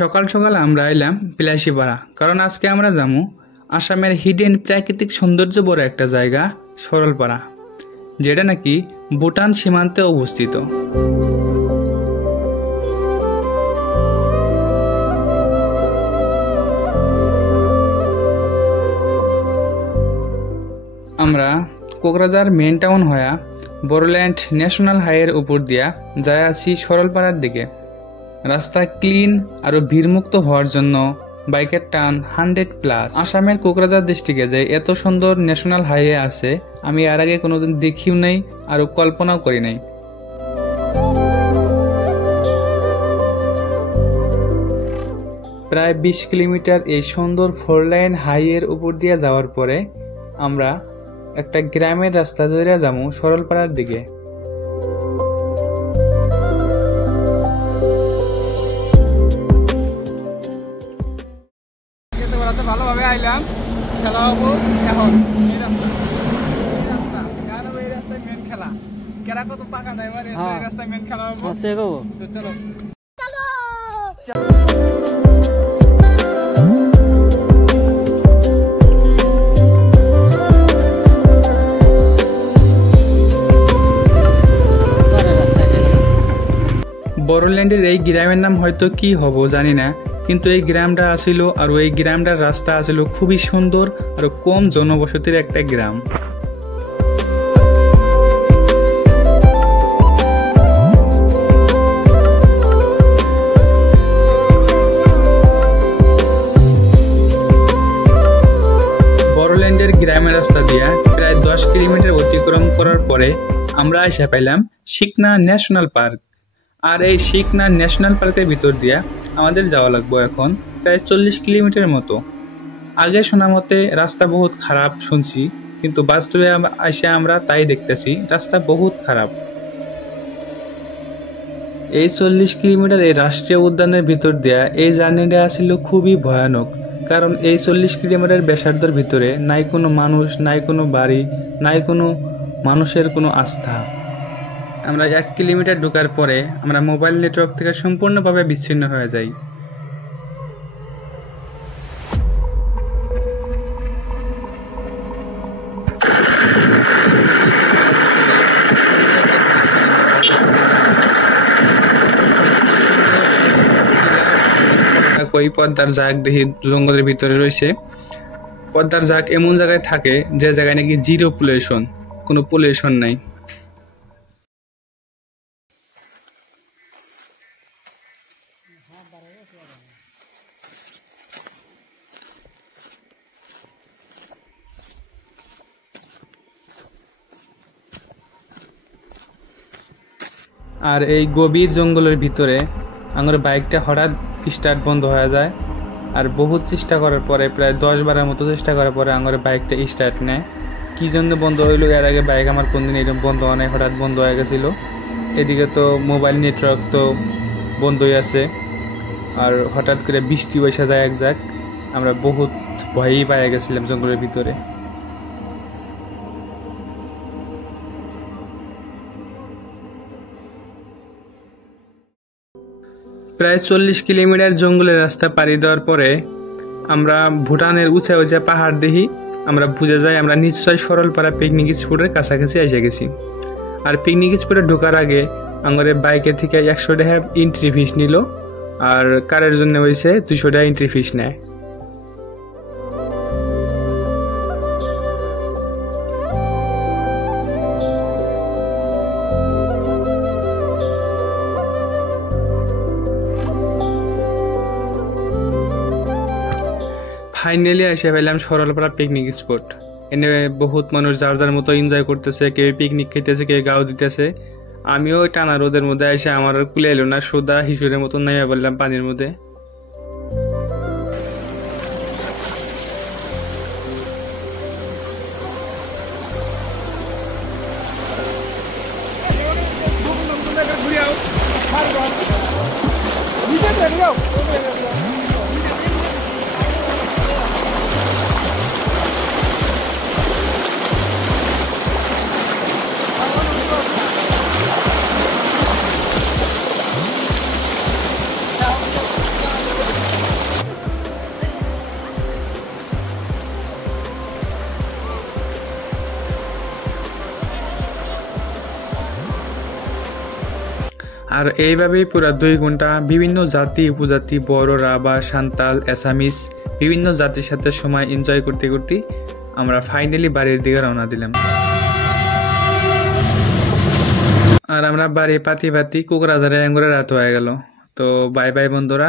সকাল সকাল আমরা এলাম বিলাসীপাড়া, কারণ আজকে আমরা যাবো আসামের হিডেন প্রাকৃতিক সৌন্দর্য বড় একটা জায়গা সরলপাড়া, যেটা নাকি ভুটান সীমান্তে অবস্থিত। আমরা কোকরাঝার মেন টাউন হয়ে বড়োল্যান্ড ন্যাশনাল হাইওয়ের উপর দিয়া যায় আছি সরলপাড়ার দিকে। রাস্তা ক্লিন আর ভিড়মুক্ত হওয়ার জন্য বাইকের টান 100+। আসামের কোকরাঝার ডিস্ট্রিক্টে যে এত সুন্দর ন্যাশনাল হাইওয়ে আছে আমি এর আগে কোনোদিন দেখিও নাই আর কল্পনাও করি নাই। প্রায় 20 কিলোমিটার এই সুন্দর 4 লাইন হাইওয়ের উপর দিয়ে যাওয়ার পরে আমরা একটা গ্রামের রাস্তা ধরে যাবো সরলপাড়ার দিকে। ভালোভাবে আইলাম, খেলা হবো এখন। এই রাস্তায় মেন খেলা, কেরা কত পাকা ড্রাইভার, এই রাস্তায় মেন খেলা হবো। চলো বড়োল্যান্ডের এই গ্রামের নাম হয়তো কি হব জানি না, কিন্তু এই গ্রামটা আসিল আর এই গ্রামটার রাস্তা আসিল খুবই সুন্দর আর কম জনবসতির একটা গ্রাম। বড়োল্যান্ডের গ্রামের রাস্তা দিয়া প্রায় 10 কিলোমিটার অতিক্রম করার পরে আমরা এসে পাইলাম শিকনা ন্যাশনাল পার্ক। আর এই শিকনা ন্যাশনাল পার্কের ভিতর দিয়া আমাদের যাওয়া লাগবে এখন প্রায় 40 কিলোমিটার মতো। আগে শোনা মতে রাস্তা বহুত খারাপ শুনছি, কিন্তু বাস্তবে এসে আমরা তাই দেখতেছি রাস্তা বহুত খারাপ। এই 40 কিলোমিটার এই রাষ্ট্রীয় উদ্যানের ভিতর দিয়া এই জার্নিটা আসছিল খুবই ভয়ানক, কারণ এই 40 কিলোমিটার ব্যাসার্ধের ভিতরে নাই কোনো মানুষ, নাই কোনো বাড়ি, নাই কোনো মানুষের কোনো আস্থা। আমরা 1 কিলোমিটার ঢোকার পরে আমরা মোবাইল নেটওয়ার্ক থেকে সম্পূর্ণভাবে বিচ্ছিন্ন হয়ে যাই। ওই পদ্মার জাগ দেখি জঙ্গলের ভিতরে রয়েছে। পদ্মার জাগ এমন জায়গায় থাকে যে জায়গায় নাকি জিরো পলিউশন, কোনো পলিউশন নাই। আর এই গভীর জঙ্গলের ভিতরে আমার বাইকটা হঠাৎ স্টার্ট বন্ধ হয়ে যায়, আর বহুত চেষ্টা করার পরে প্রায় 10-12 মতো চেষ্টা করার পরে আমার বাইকটা স্টার্ট নেয়। কী জন্য বন্ধ হইলো, এর আগে বাইক আমার কোনদিন এরকম বন্ধ হয় নাই, হঠাৎ বন্ধ হয়ে গেছিলো। এদিকে তো মোবাইল নেটওয়ার্ক তো বন্ধই আছে, আর হঠাৎ করে বৃষ্টি বসে যায় এক জায়গায়। আমরা বহুত ভয়ই পাইয়া গেছিলাম জঙ্গলের ভিতরে। প্রায় 40 কিলোমিটার জঙ্গলের রাস্তা পাড়ি দেওয়ার পরে আমরা ভুটানের উঁচা উঁচা পাহাড় দেখি। আমরা বুঝে যাই আমরা নিশ্চয়ই সরলপাড়া পিকনিক স্পটের কাছাকাছি এসে গেছি। আর পিকনিক স্পটে ঢোকার আগে আমাদের বাইকের থেকে 100 টাকা এন্ট্রি ফিস নিল, আর কারের জন্য হয়েছে 200 টাকা এন্ট্রি ফিস নেয়। ফাইনালি এসে পেলাম সরলপাড়া পিকনিক স্পট। এনে বহুত মানুষ যার যার মতো এনজয় করতেছে, কেউ পিকনিক খেতেছে, কেউ গাও দিতেছে। আমিও টানা রোদের মধ্যে এসে আমার কুলে এলো না, সোদা হিসুরের মতো নেমে বললাম পানির মধ্যে। আর এইভাবেই পুরো 2 ঘন্টা বিভিন্ন জাতি উপজাতি বড় রাভা সান্তাল অ্যাসামিস বিভিন্ন জাতির সাথে সময় এনজয় করতে করতে আমরা ফাইনালি বাড়ির দিকে রওনা দিলাম। আর আমরা বাড়ি পাতি কোকরাঝারে রাত হয়ে গেল। তো বাই বাই বন্ধুরা।